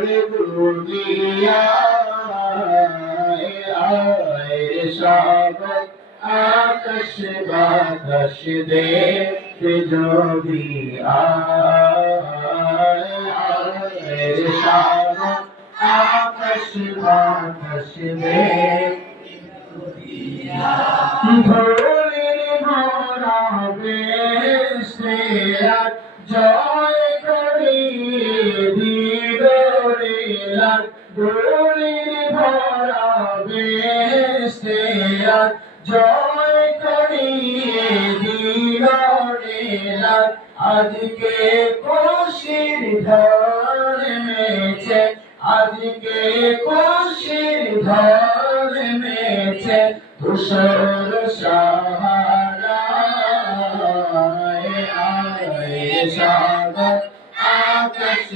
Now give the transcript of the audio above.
রে দুনিয়ায় আয় সাগর আকাশ বাতাস দেখতে যদি আয় সাগর আকাশ বাতাস ধরে ভরা বেশেরা জয় করি দিগরে লাগ ধরে ভরা বেশেরা জয় করি দিগরে লাগ আজকে খুশির ঝড় মেছে আজকে খুশির ঝড় মেছে ধূসর সাহারায় আয় সাগর আকাশ